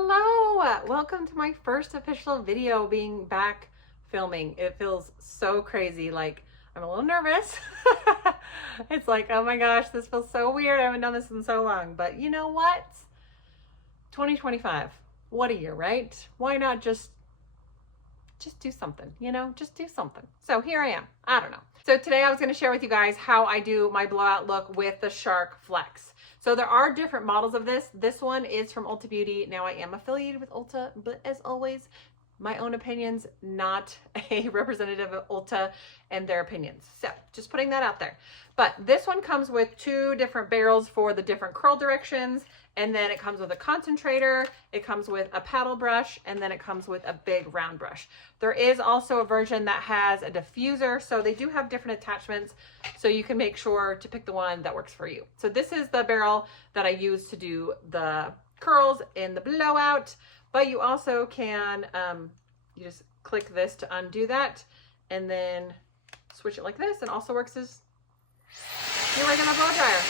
Hello! Welcome to my first official video being back filming. It feels so crazy. Like, I'm a little nervous. It's like, oh my gosh, this feels so weird. I haven't done this in so long. But you know what? 2025. What a year, right? Why not just do something, just do something. So here I am. I don't know. So today I was going to share with you guys how I do my blowout look with the Shark Flex. So there are different models of this. This one is from Ulta Beauty. Now I am affiliated with Ulta, but as always, my own opinions, not a representative of Ulta and their opinions. So just putting that out there. But this one comes with two different barrels for the different curl directions. And then it comes with a concentrator, it comes with a paddle brush, and then it comes with a big round brush. There is also a version that has a diffuser, so they do have different attachments, so you can make sure to pick the one that works for you. So this is the barrel that I use to do the curls in the blowout, but you also can, you just click this to undo that, and then switch it like this, and also works as your regular blow dryer.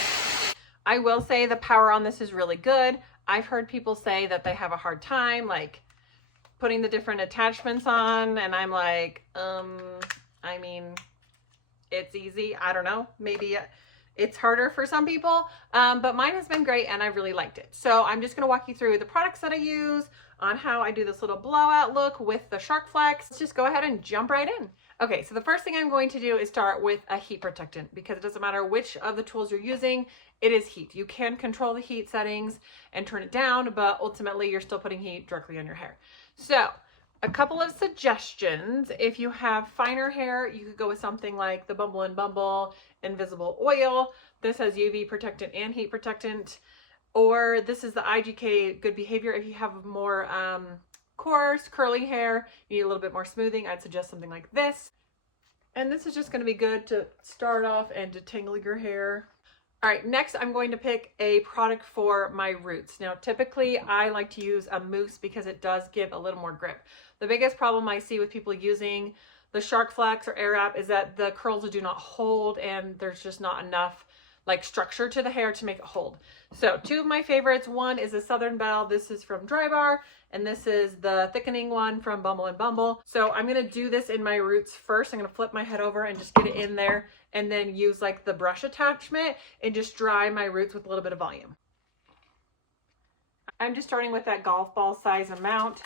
I will say the power on this is really good. I've heard people say that they have a hard time like putting the different attachments on, and I'm like, I mean, it's easy. I don't know. Maybe it's harder for some people, but mine has been great and I really liked it. So I'm just gonna walk you through the products that I use on how I do this little blowout look with the Shark Flex. Let's just go ahead and jump right in. Okay, so the first thing I'm going to do is start with a heat protectant, because it doesn't matter which of the tools you're using, it is heat. You can control the heat settings and turn it down, but ultimately you're still putting heat directly on your hair. So a couple of suggestions. If you have finer hair, you could go with something like the Bumble & Bumble Invisible Oil. This has UV protectant and heat protectant. Or this is the IGK Good Behavior. If you have more coarse, curly hair, you need a little bit more smoothing, I'd suggest something like this. And this is just going to be good to start off and detangle your hair. All right, next I'm going to pick a product for my roots. Now, typically I like to use a mousse because it does give a little more grip. The biggest problem I see with people using the Shark Flex or Air Wrap is that the curls do not hold, and there's just not enough like structure to the hair to make it hold. So two of my favorites, one is a Southern Belle. This is from Dry Bar, and this is the thickening one from Bumble & Bumble. So I'm gonna do this in my roots first. I'm gonna flip my head over and just get it in there, and then use like the brush attachment and just dry my roots with a little bit of volume. I'm just starting with that golf ball size amount.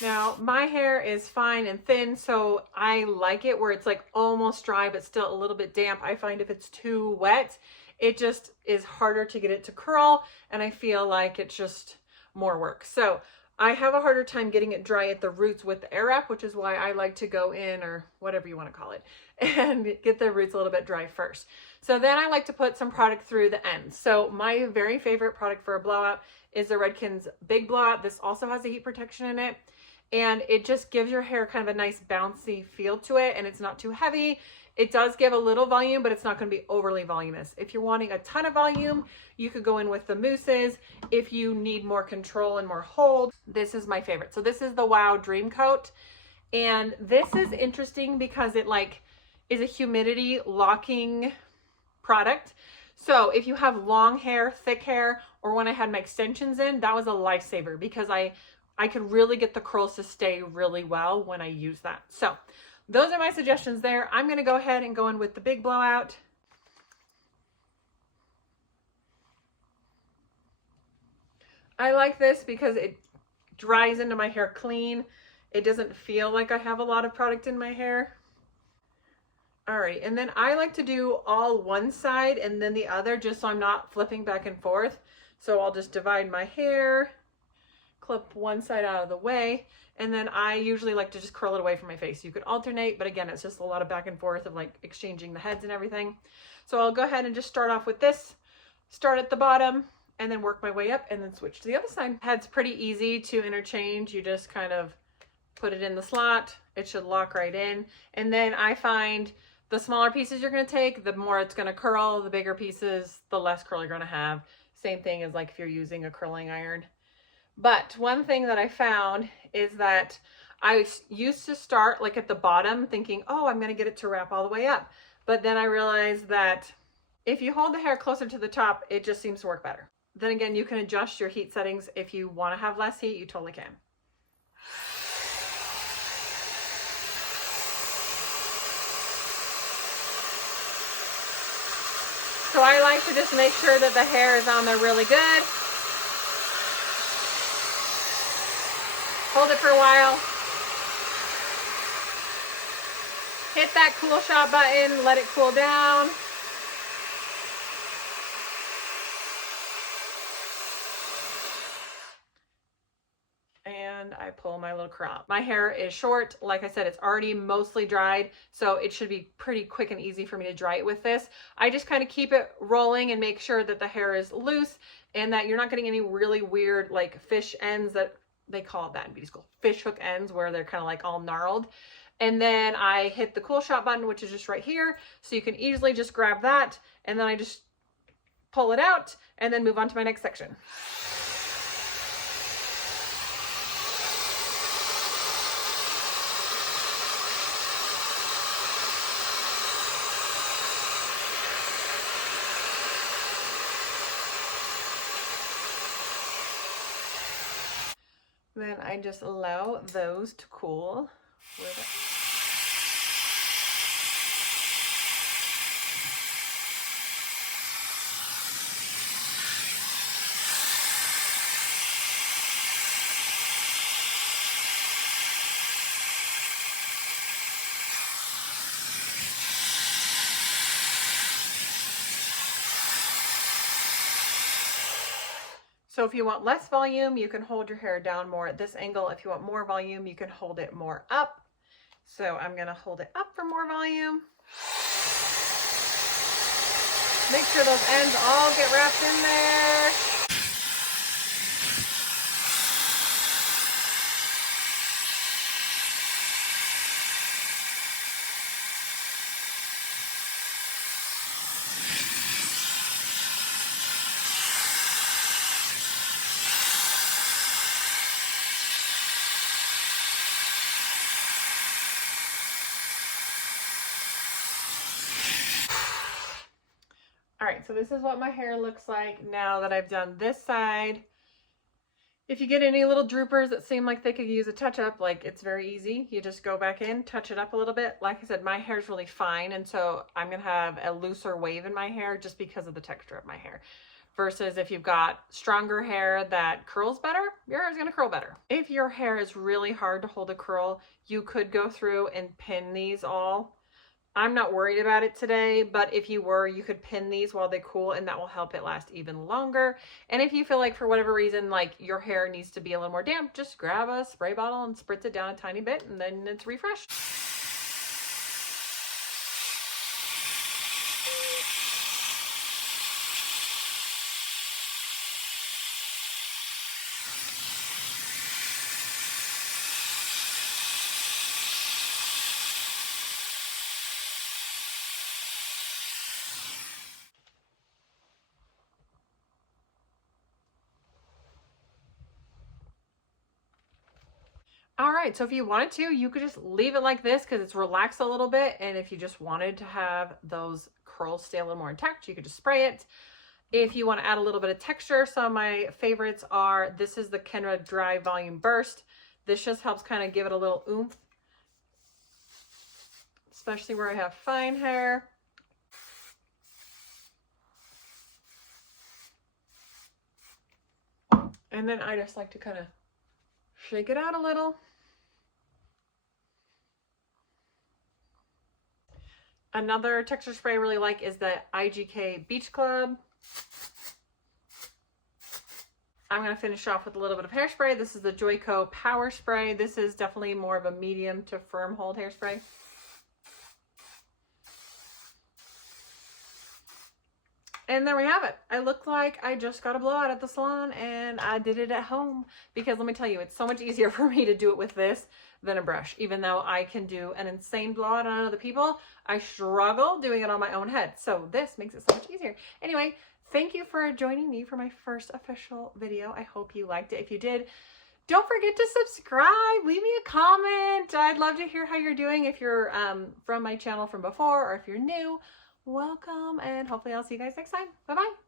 Now, my hair is fine and thin, so I like it where it's like almost dry, but still a little bit damp. I find if it's too wet, it just is harder to get it to curl, and I feel like it's just more work. So I have a harder time getting it dry at the roots with the Air Wrap, which is why I like to go in, or whatever you want to call it, and get the roots a little bit dry first. So then I like to put some product through the ends. So my very favorite product for a blowout is the Redken's Big Blowout. This also has a heat protection in it. And it just gives your hair kind of a nice bouncy feel to it, and it's not too heavy. It does give a little volume, but it's not going to be overly voluminous. If you're wanting a ton of volume, you could go in with the mousses. If you need more control and more hold, this is my favorite. So this is the Wow Dream Coat. And this is interesting because it like is a humidity locking product. So if you have long hair, thick hair, or when I had my extensions in, that was a lifesaver, because I could really get the curls to stay really well when I use that. So those are my suggestions there. I'm going to go ahead and go in with the big blowout. I like this because it dries into my hair clean. It doesn't feel like I have a lot of product in my hair. All right, and then I like to do all one side and then the other, just so I'm not flipping back and forth. So I'll just divide my hair, clip one side out of the way, and then I usually like to just curl it away from my face. You could alternate, but again, it's just a lot of back and forth of like exchanging the heads and everything. So I'll go ahead and just start off with this, start at the bottom, and then work my way up and then switch to the other side. Head's pretty easy to interchange. You just kind of put it in the slot. It should lock right in. And then I find The smaller pieces you're going to take, the more it's going to curl. The bigger pieces, the less curl you're going to have. Same thing as like if you're using a curling iron. But one thing that I found is that I used to start like at the bottom thinking, oh, I'm going to get it to wrap all the way up. But then I realized that if you hold the hair closer to the top, it just seems to work better. Then again, you can adjust your heat settings. If you want to have less heat, you totally can. So I like to just make sure that the hair is on there really good. Hold it for a while. Hit that cool shot button, let it cool down. And I pull my little crop. My hair is short. Like I said, it's already mostly dried, so it should be pretty quick and easy for me to dry it with this. I just kind of keep it rolling and make sure that the hair is loose and that you're not getting any really weird like fish ends, that they call it that in beauty school, fish hook ends, where they're kind of like all gnarled. And then I hit the cool shot button, which is just right here. So you can easily just grab that, and then I just pull it out and then move on to my next section. Then I just allow those to cool. So if you want less volume, you can hold your hair down more at this angle. If you want more volume, you can hold it more up. So I'm going to hold it up for more volume. Make sure those ends all get wrapped in there. All right, so this is what my hair looks like now that I've done this side. If you get any little droopers that seem like they could use a touch-up, like it's very easy. You just go back in, touch it up a little bit. Like I said, my hair's really fine, and so I'm gonna have a looser wave in my hair just because of the texture of my hair. Versus if you've got stronger hair that curls better, your hair is gonna curl better. If your hair is really hard to hold a curl, you could go through and pin these all. I'm not worried about it today, but if you were, you could pin these while they cool, and that will help it last even longer. And if you feel like for whatever reason, like your hair needs to be a little more damp, just grab a spray bottle and spritz it down a tiny bit, and then it's refreshed. All right, so if you wanted to, you could just leave it like this because it's relaxed a little bit. And if you just wanted to have those curls stay a little more intact, you could just spray it. If you want to add a little bit of texture, some of my favorites are, this is the Kenra Dry Volume Burst. This just helps kind of give it a little oomph, especially where I have fine hair. And then I just like to kind of shake it out a little. Another texture spray I really like is the IGK Beach Club. I'm going to finish off with a little bit of hairspray. This is the Joico Power Spray. This is definitely more of a medium to firm hold hairspray. And there we have it. I look like I just got a blowout at the salon and I did it at home, because let me tell you, it's so much easier for me to do it with this than a brush. Even though I can do an insane blowout on other people, I struggle doing it on my own head. So this makes it so much easier. Anyway, thank you for joining me for my first official video. I hope you liked it. If you did, don't forget to subscribe, leave me a comment. I'd love to hear how you're doing. If you're from my channel from before, or if you're new, welcome, and hopefully I'll see you guys next time. Bye-bye.